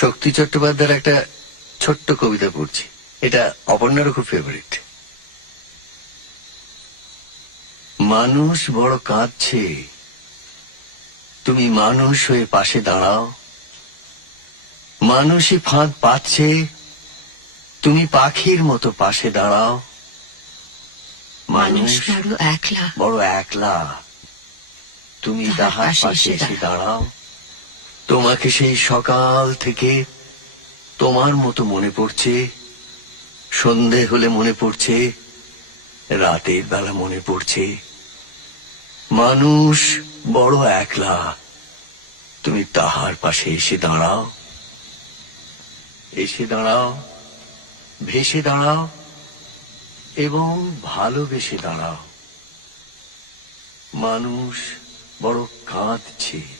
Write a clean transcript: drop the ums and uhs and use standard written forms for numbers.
শক্তি চট্টোপাধ্যায়ের একটা ছোট্ট কবিতা পড়ছি, এটা অপর্ণারও খুব ফেভারিট। মানুষ বড় কাঁদছে, তুমি মানুষ হয়ে পাশে দাঁড়াও। মানুষই ফাঁদ পাচ্ছে, তুমি পাখির মতো পাশে দাঁড়াও। মানুষ বড় একলা, বড় একলা, তুমি তাহার পাশে এসে দাঁড়াও। তোমাকে সেই সকাল থেকে তোমার মতো মনে পড়ছে, সন্ধে হলে মনে পড়ছে, রাতের বেলা মনে পড়ছে। মানুষ বড় একলা, তুমি তাহার পাশে এসে দাঁড়াও। এসে দাঁড়াও, ভেসে দাঁড়াও এবং ভালোবেসে দাঁড়াও। মানুষ বড় কাঁদছে।